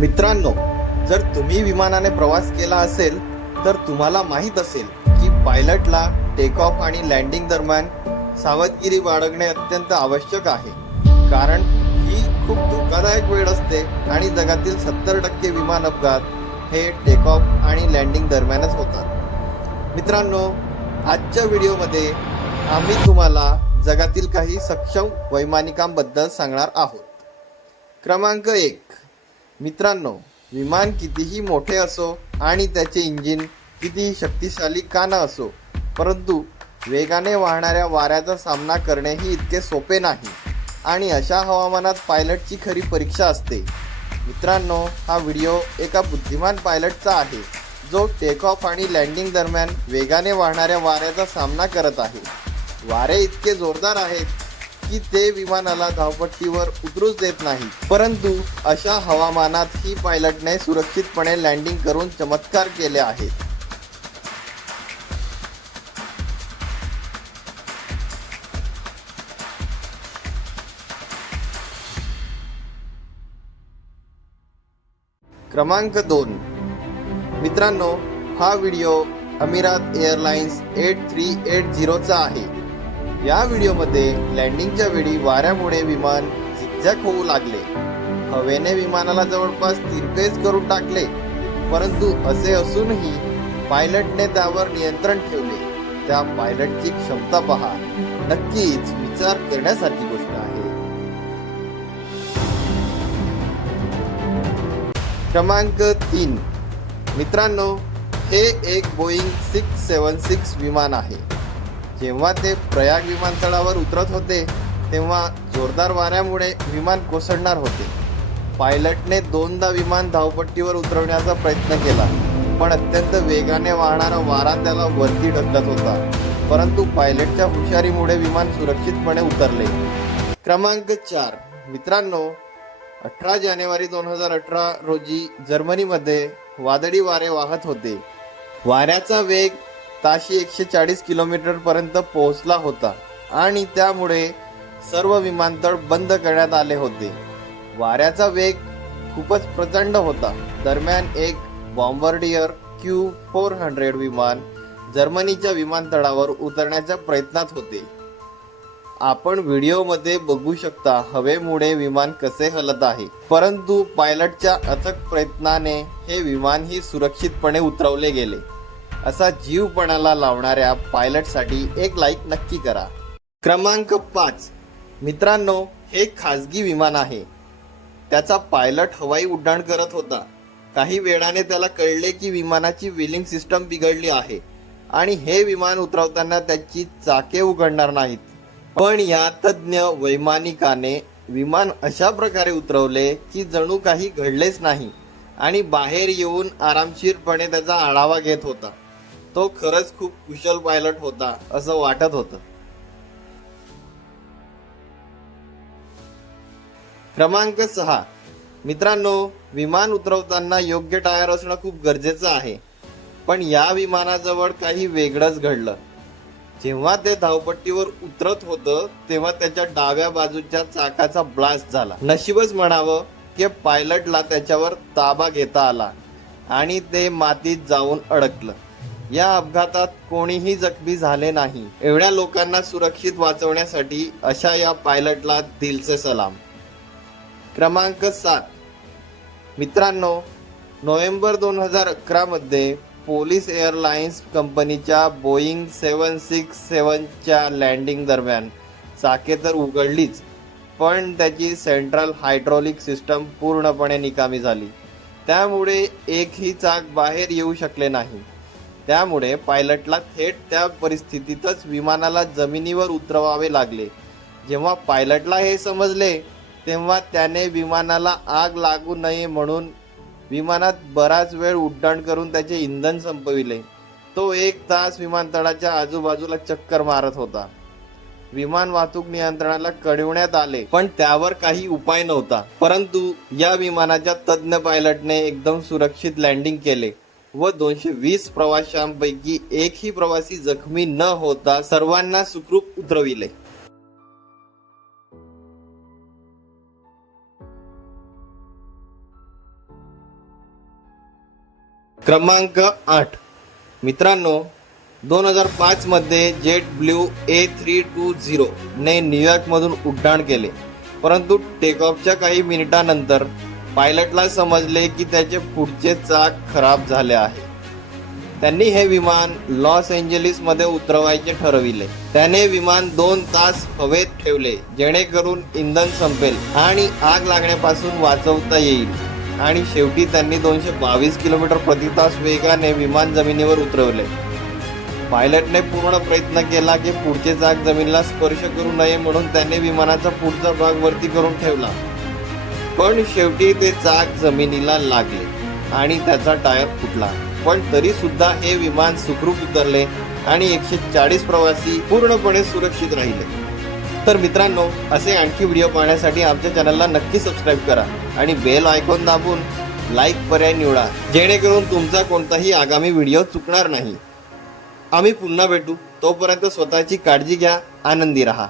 मित्रांनो, जर तुम्ही विमानाने प्रवास केला असेल तर तुम्हाला माहीत असेल की पायलटला टेक ऑफ आणि लँडिंग दरम्यान सावधगिरी बाळगणे अत्यंत आवश्यक आहे, कारण ही खूप धोकादायक वेळ असते आणि जगातील 70% विमान अपघात हे टेक ऑफ आणि लँडिंग दरम्यानच होतात। मित्रांनो, आजच्या व्हिडिओमध्ये आम्ही तुम्हाला जगातील काही सक्षम वैमानिकांबद्दल सांगणार आहोत। क्रमांक 1, मित्रांनो, विमान कितीही मोठे असो आणि त्याचे इंजिन कितीही शक्तिशाली का न असो, परंतु वेगाने वाहणाऱ्या वाऱ्याचा सामना करणे ही इतके सोपे नाही आणि अशा हवामानात पायलटची खरी परीक्षा असते। मित्रांनो, हा व्हिडिओ एका बुद्धिमान पायलटचा आहे जो टेक ऑफ आणि लँडिंग दरम्यान वेगाने वाहणाऱ्या वाऱ्याचा सामना करत आहे। वारे इतके जोरदार आहेत की ते विमानाला धावपट्टीवर उतरूच देत नाही, परंतु अशा हवामानात ही पायलटने सुरक्षितपणे लँडिंग करून चमत्कार केले आहेत। क्रमांक 2, मित्रांनो, हा व्हिडिओ अमिरात एअरलाइन्स 8380 चा आहे। या व्हिडिओमध्ये लँडिंगच्या वेळी वाऱ्यामुळे विमान झिगझॅग होऊ लागले। हवेने विमानाला जवळपास तिरपेस करून टाकले, परंतु असे असूनही पायलटने त्यावर नियंत्रण ठेवले। त्या पायलटची क्षमता पहा, नक्कीच विचार करण्यासारखी गोष्ट आहे। क्रमांक 3, मित्रांनो, हे एक बोईंग 676 विमान आहे। जेव्हा ते प्रयाग विमानतळावर उतरत होते तेव्हा जोरदार वाऱ्यामुळे विमान कोसळणार होते। पायलटने 2दा विमान धावपट्टीवर उतरवण्याचा प्रयत्न केला, पण अत्यंत वेगाने वाहणारा वारा त्याला वरती ढकलत होता, परंतु पायलटच्या हुशारीमुळे विमान सुरक्षितपणे उतरले। क्रमांक 4, मित्रांनो, 18 जानेवारी 2018 रोजी जर्मनीमध्ये वादळी वारे वाहत होते। वाऱ्याचा वेग ताशी 140 किलोमीटर पर्यंत पोहोचला होता आणि त्यामुळे सर्व विमानतळ बंद करण्यात आले होते। वाऱ्याचा वेग खूपच प्रचंड होता। दरम्यान एक बॉम्बार्डियर Q400 विमान जर्मनीच्या विमानतळावर उतरण्याच्या प्रयत्नात होते। आपण व्हिडिओमध्ये बघू शकता हवेमुळे विमान कसे हलत आहे, परंतु पायलटच्या अथक प्रयत्नाने हे विमानही सुरक्षितपणे उतरवले गेले। असा जीवपणाला लावणाऱ्या पायलटसाठी एक लाईक नक्की करा। क्रमांक 5, मित्रांनो, हे खाजगी विमान आहे। त्याचा पायलट हवाई उड्डाण करत होता। काही वेळाने त्याला कळले की विमानाची व्हीलिंग सिस्टम बिघडली आहे आणि हे विमान उतरवताना त्याची चाके उघडणार नाहीत, पण या तज्ज्ञ वैमानिकाने विमान अशा प्रकारे उतरवले की जणू काही घडलेच नाही आणि बाहेर येऊन आरामशीरपणे त्याचा आढावा घेत होता। तो खरंच खूप कुशल पायलट होता असं वाटत होतं। क्रमांक 6, मित्रांनो, विमान उतरवताना योग्य टायर असणं खूप गरजेचं आहे, पण या विमानाजवळ काही वेगळंच घडलं। जेव्हा ते धावपट्टीवर उतरत होतं तेव्हा त्याच्या डाव्या बाजूच्या चाकाचा ब्लास्ट झाला। नशीबच म्हणावं की पायलटला त्याच्यावर ताबा घेता आला आणि ते मातीत जाऊन अडकलं। या अपघातात कोणीही जखमी झाले नाही। एवढ्या लोकांना सुरक्षित वाचवण्यासाठी अशा या पायलटला दिलचे सलाम। क्रमांक 7, मित्रांनो, नोव्हेंबर 2011 मध्ये पोलिस एअरलाइन्स कंपनीच्या बोईंग 767 च्या लँडिंग दरम्यान चाके तर उघडलीच, पण त्याची सेंट्रल हायड्रॉलिक सिस्टम पूर्णपणे निकामी झाली। त्यामुळे एकही चाक बाहेर येऊ शकले नाही। त्यामुळे पायलटला थेट त्या परिस्थितीतच विमानाला जमिनीवर उतरवावे लागले। जेव्हा पायलटला हे समजले तेव्हा त्याने विमानाला आग लागू नये म्हणून विमानात बराच वेळ उड्डाण करून त्याचे इंधन संपविले। तो 1 तास विमानतळाच्या आजूबाजूला चक्कर मारत होता। विमान वाहतूक नियंत्रणाला कळविण्यात आले, पण त्यावर काही उपाय नव्हता। परंतु या विमानाच्या तज्ज्ञ पायलटने एकदम सुरक्षित लँडिंग केले व 220 प्रवाशांपैकी एकही प्रवासी जखमी न होता सर्वांना सुखरूप उतरविले। क्रमांक 8. मित्रांनो, 2005 मध्ये जेट ब्ल्यू A320 ने न्यूयॉर्कमधून उड्डाण केले, परंतु टेकऑफच्या काही मिनिटांनंतर पायलटला समजले की त्याचे पुढचे चाक खराब झाले आहे. त्यांनी हे विमान लॉस एंजेलिसमध्ये उतरवायचे ठरविले. त्याने विमान 2 तास हवेत ठेवले जेणेकरून इंधन संपेल आणि आग लागण्यापासून वाचवता येईल, आणि शेवटी त्यांनी 222 किलोमीटर प्रति तास वेगाने विमान जमिनीवर उतरवले. पायलटने पूर्ण प्रयत्न केला की पुढचे चाक जमिनीला स्पर्श करू नये म्हणून त्याने विमानाचा पुढचा भाग वरती करून ठेवला, पण शेवटी ते चाक जमिनीला लागले आणि त्याचा टायर फुटला. पण तरी सुद्धा हे विमान सुखरूप उतरले आणि 140 प्रवासी पूर्णपणे सुरक्षित राहिले. तर मित्रांनो, असे आणखी व्हिडिओ पाहण्यासाठी आमच्या चॅनलला नक्की सबस्क्राईब करा आणि बेल आयकॉन दाबून लाईक पर्याय निवडा, जेणेकरून तुमचा कोणताही आगामी व्हिडिओ चुकणार नाही. आम्ही पुन्हा भेटू. तोपर्यंत स्वतःची काळजी घ्या, आनंदी रहा.